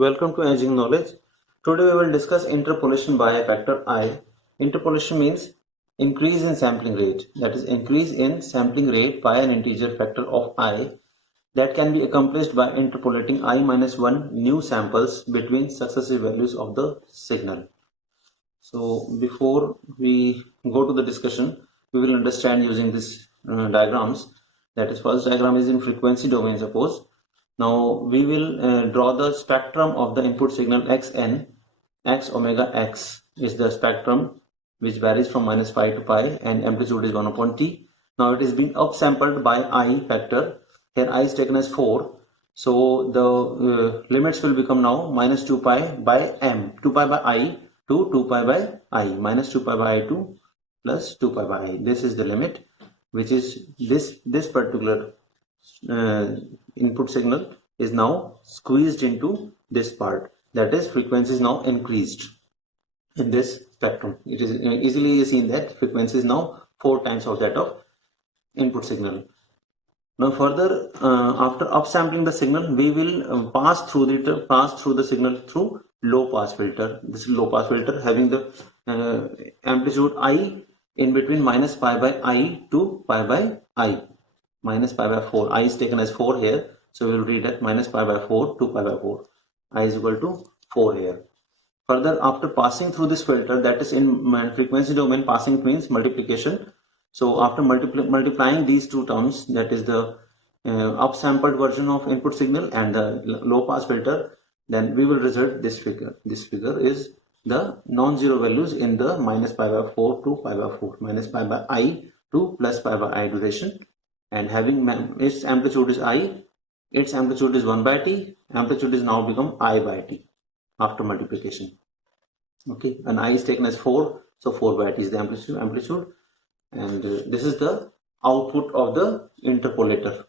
Welcome to Aging Knowledge. Today we will discuss interpolation by a factor I. Interpolation means increase in sampling rate, that is increase in sampling rate by an integer factor of I that can be accomplished by interpolating I minus 1 new samples between successive values of the signal. So before we go to the discussion, we will understand using these diagrams. That is, first diagram is in frequency domain, suppose. Now we will draw the spectrum of the input signal xn. X omega x is the spectrum which varies from minus pi to pi and amplitude is 1 upon t. Now it is being upsampled by I factor. Here I is taken as 4. So the limits will become now minus 2 pi by m, 2 pi by I to 2 pi by I, minus 2 pi by I to plus 2 pi by I. This is the limit, which is this particular input signal is now squeezed into this part, that is frequency is now increased in this spectrum. It is easily seen that frequency is now 4 times of that of input signal. Now further, after upsampling the signal, we will pass through the signal through low pass filter. This is low pass filter having the amplitude I in between minus pi by I to pi by I. Minus pi by 4. I is taken as 4 here. So we will read that minus pi by 4 to pi by 4. I is equal to 4 here. Further, after passing through this filter, that is in frequency domain, passing means multiplication. So after multiplying these two terms, that is the upsampled version of input signal and the low pass filter, then we will result this figure. This figure is the non-zero values in the minus pi by 4 to pi by 4, minus pi by I to plus pi by I duration. And having its amplitude is I, its amplitude is 1 by t, amplitude is now become I by t after multiplication. Okay, and I is taken as 4, so 4 by t is the amplitude, and this is the output of the interpolator,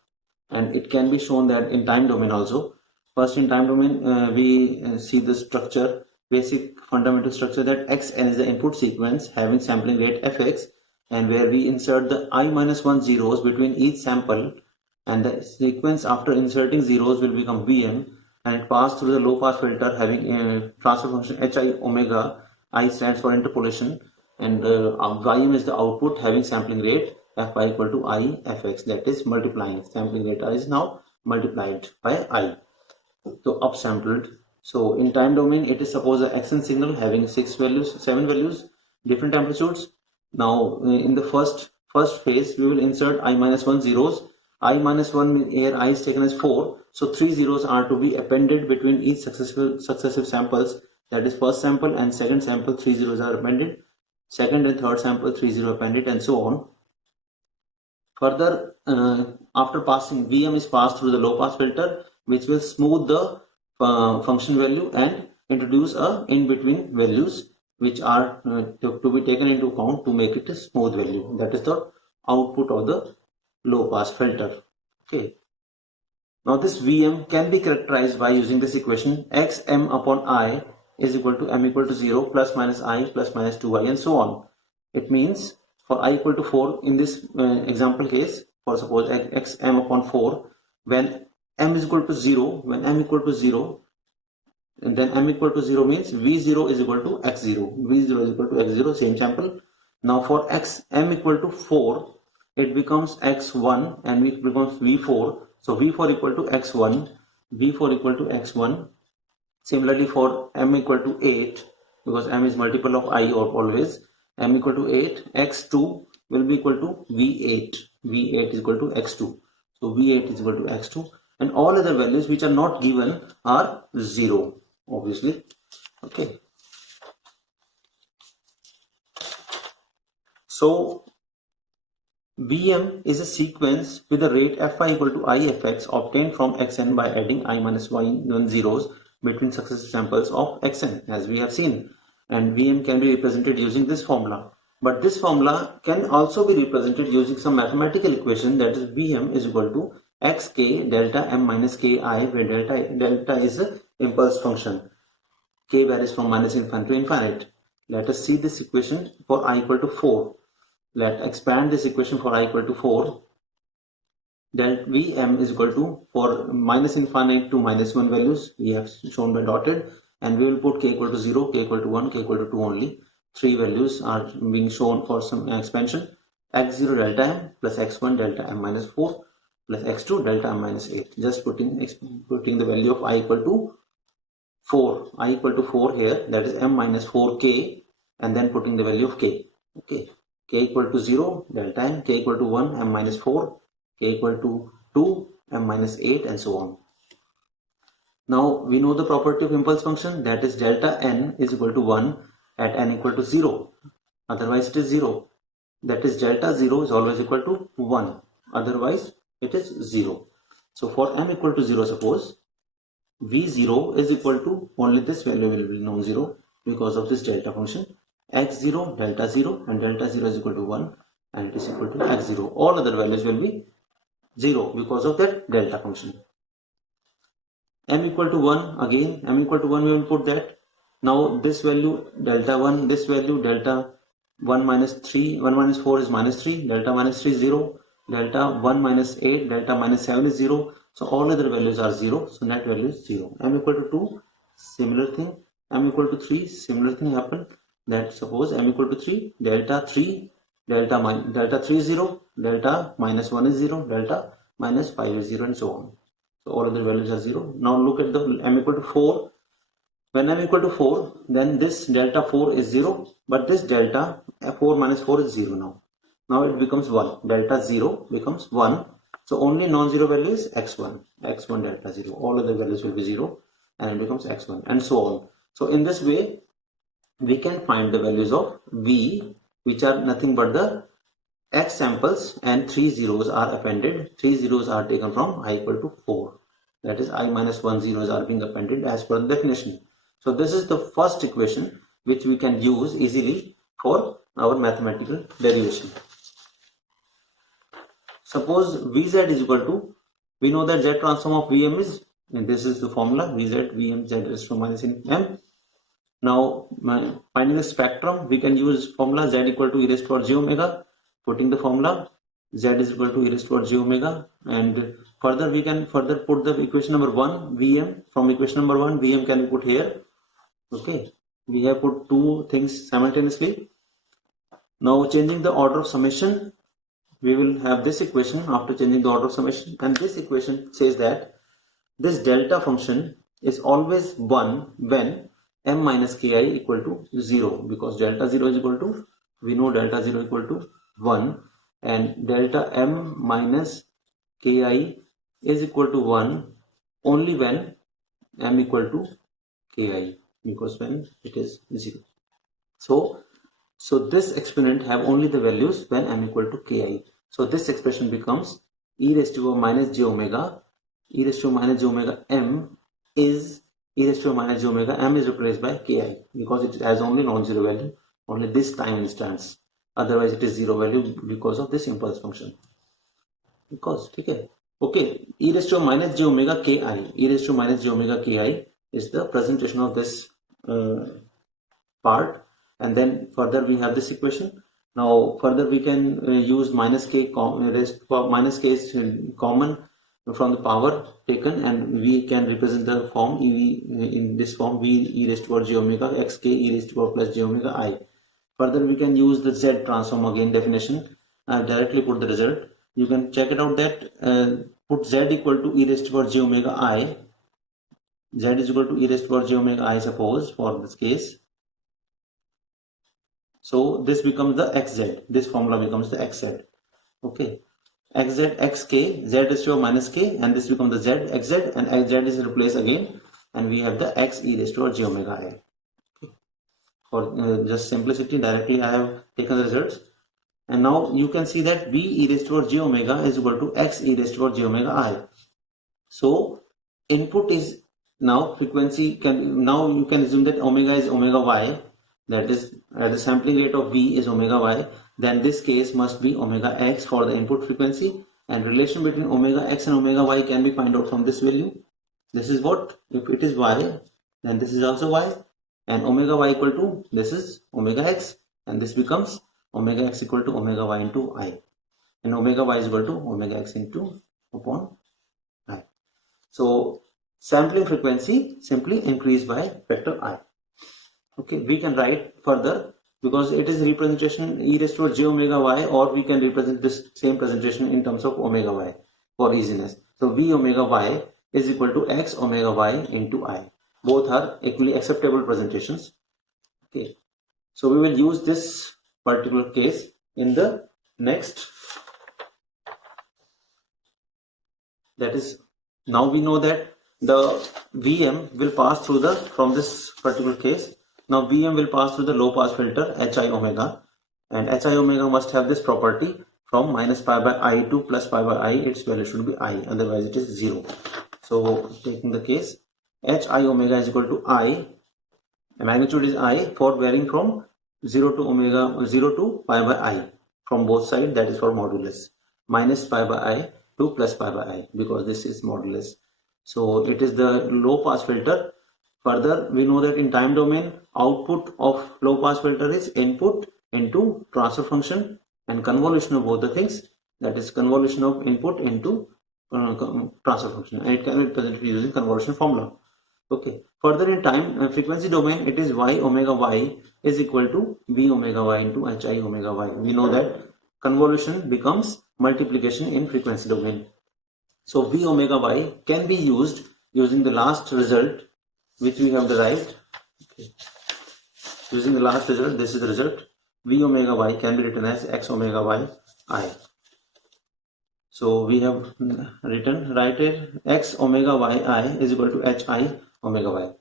and it can be shown that in time domain also. First, in time domain, we see the structure, basic fundamental structure, that xn is the input sequence having sampling rate fx, and where we insert the I minus 1 zeros between each sample, and the sequence after inserting zeros will become Vm, and it passes through the low pass filter having a transfer function hi omega. I stands for interpolation, and Ym is the output having sampling rate fy equal to I fx, that is multiplying. Sampling rate is now multiplied by I. So upsampled. So in time domain, it is suppose a xn signal having 7 values, different amplitudes. Now in the first phase, we will insert I minus 1 zeros. I minus 1 here I is taken as 4. So 3 zeros are to be appended between each successive samples. That is first sample and second sample, 3 zeros are appended. Second and third sample, 3 zero appended, and so on. Further, after passing, Vm is passed through the low pass filter, which will smooth the function value and introduce a in between values, which are to be taken into account to make it a smooth value. That is the output of the low pass filter. Okay. Now this Vm can be characterized by using this equation: xm upon I is equal to m equal to 0 plus minus I plus minus 2i, and so on. It means for I equal to 4 in this example case, for suppose xm upon 4, when m is equal to 0, and then m equal to 0 means v0 is equal to x0, v0 is equal to x0, same sample. Now for m equal to 4, it becomes x1 and it becomes v4, so v4 equal to x1, v4 equal to x1. Similarly for m equal to 8, because m is multiple of I or always, m equal to 8, x2 will be equal to v8, v8 is equal to x2, so v8 is equal to x2, and all other values which are not given are 0, obviously. Okay, so Vm is a sequence with a rate fy equal to ifx obtained from xn by adding I minus 1 zeros between successive samples of xn, as we have seen. And Vm can be represented using this formula. But this formula can also be represented using some mathematical equation, that is Vm is equal to xk delta m minus ki, where delta is a impulse function. K varies from minus infinite to infinite. Let us see this equation for I equal to 4. Let's expand this equation for I equal to 4. Del Vm is equal to, for minus infinite to minus 1 values we have shown by dotted, and we will put k equal to 0, k equal to 1, k equal to 2 only. 3 values are being shown for some expansion. x0 delta m plus x1 delta m minus 4 plus x2 delta m minus 8. Just putting the value of I equal to 4. I equal to 4 here, that is m minus 4k, and then putting the value of k. Okay, k equal to 0 delta n, k equal to 1 m minus 4, k equal to 2 m minus 8, and so on. Now we know the property of impulse function, that is delta n is equal to 1 at n equal to 0, otherwise it is 0. That is delta 0 is always equal to 1, otherwise it is 0. So for m equal to 0, suppose v0 is equal to, only this value will be non-zero because of this delta function, x0 delta 0, and delta 0 is equal to 1, and it is equal to x0. All other values will be 0 because of that delta function. M equal to 1, again m equal to 1 we will put that. Now this value delta 1, this value delta 1 minus 3, 1 minus 4 is minus 3, delta minus 3 is 0, delta 1 minus 8, delta minus 7 is 0. So all other values are 0, so net value is 0. M equal to 2, similar thing. M equal to 3, similar thing happened. That suppose m equal to 3, delta 3, delta 3 is 0, delta minus 1 is 0, delta minus 5 is 0, and so on. So all other values are 0. Now look at the m equal to 4. When m equal to 4, then this delta 4 is 0, but this delta 4 minus 4 is 0 now. Now it becomes 1. Delta 0 becomes 1. So only non-zero value is x1. x1 delta 0. All other values will be 0, and it becomes x1, and so on. So in this way, we can find the values of v, which are nothing but the x samples, and 3 zeros are appended. 3 zeros are taken from I equal to 4. That is, I minus 1 zeros are being appended as per the definition. So this is the first equation which we can use easily for our mathematical derivation. Suppose Vz is equal to, we know that Z transform of Vm is, and this is the formula, Vz, Vm, Z raised to minus in m. Now finding the spectrum, we can use formula Z equal to e raised to j omega. Putting the formula, Z is equal to e raised to j omega, and further we can put the equation number 1, Vm. From equation number 1, Vm can be put here. Okay, we have put two things simultaneously. Now changing the order of summation, we will have this equation after changing the order of summation, and this equation says that this delta function is always 1 when m minus ki equal to 0, because delta 0 is equal to, we know delta 0 equal to 1, and delta m minus ki is equal to 1 only when m equal to ki, because when it is 0. So this exponent have only the values when m equal to ki. So this expression becomes e raised to minus j omega, e raised to minus j omega m is e raised to minus j omega m is replaced by ki, because it has only non-zero value, only this time instance. Otherwise it is 0 value because of this impulse function. Because, okay, e raised to minus j omega ki, e raised to minus j omega ki is the presentation of this part, and then further we have this equation. Now further we can use minus k minus k is common from the power taken, and we can represent the form ev in this form, v e raised to j omega x k e raised to plus j omega I. Further we can use the Z transform again definition. I have directly put the result. You can check it out that put Z equal to e raised to j omega I. Z is equal to e raised to j omega I, suppose, for this case. So this becomes the xz. This formula becomes the xz. Okay, xz xk, z is to minus k, and this becomes the z xz, and xz is replaced again, and we have the x e raised to j omega I. Okay. For just simplicity, directly I have taken the results, and now you can see that v e raised to j omega is equal to x e raised to j omega I. So input is now frequency can, now you can assume that omega is omega y, that is the sampling rate of v is omega y, then this case must be omega x for the input frequency, and relation between omega x and omega y can be found out from this value. This is what, if it is y, then this is also y, and omega y equal to, this is omega x, and this becomes omega x equal to omega y into I, and omega y is equal to omega x into upon I. So sampling frequency simply increased by factor I. Okay, we can write further because it is representation e raised to j omega y, or we can represent this same presentation in terms of omega y for easiness. So v omega y is equal to x omega y into I. Both are equally acceptable presentations. Okay, so we will use this particular case in the next. That is, now we know that the Vm will pass through the, from this particular case, now Vm will pass through the low pass filter Hi omega, and Hi omega must have this property from minus pi by I to plus pi by I, its value should be I, otherwise it is 0. So taking the case, Hi omega is equal to I, magnitude is I for varying from 0 to omega 0 to pi by I from both sides, that is for modulus, minus pi by I to plus pi by I, because this is modulus. So it is the low pass filter. Further, we know that in time domain, output of low pass filter is input into transfer function and convolution of both the things, that is convolution of input into transfer function, and it can be represented using convolution formula. Okay, further in time frequency domain, it is y omega y is equal to v omega y into hi omega y. We know that convolution becomes multiplication in frequency domain. So v omega y can be used using the last result which we have derived. Okay. Using the last result, this is the result. V omega y can be written as x omega y I. So we have written, write it, x omega y I is equal to hi omega y.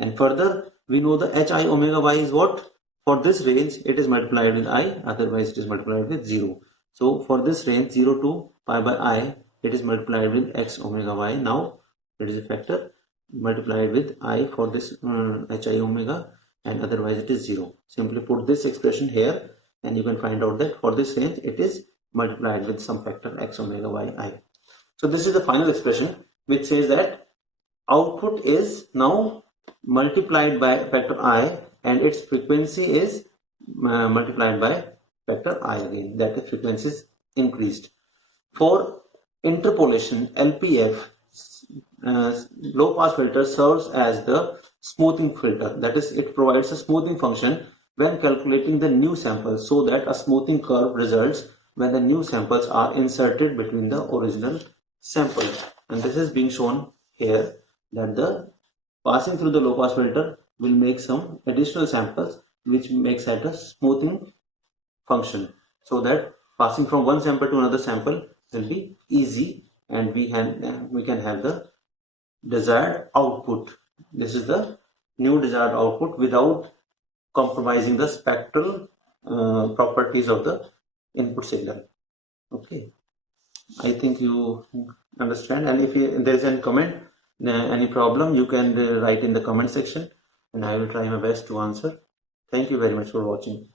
And further, we know the hi omega y is what? For this range, it is multiplied with I, otherwise it is multiplied with 0. So for this range, 0 to pi by I, it is multiplied with x omega y. Now, it is a factor multiplied with I for this hi omega, and otherwise it is 0. Simply put this expression here, and you can find out that for this range, it is multiplied with some factor x omega y I. So this is the final expression which says that output is now multiplied by factor I, and its frequency is multiplied by factor I again, that the frequency is increased. For interpolation, LPF, low pass filter serves as the smoothing filter, that is, it provides a smoothing function when calculating the new samples, so that a smoothing curve results when the new samples are inserted between the original sample. And this is being shown here, that the passing through the low pass filter will make some additional samples which makes that a smoothing function, so that passing from one sample to another sample will be easy, and we can have the desired output. This is the new desired output without compromising the spectral properties of the input signal. Okay, I think you understand, and if there is any comment, any problem, you can write in the comment section, and I will try my best to answer. Thank you very much for watching.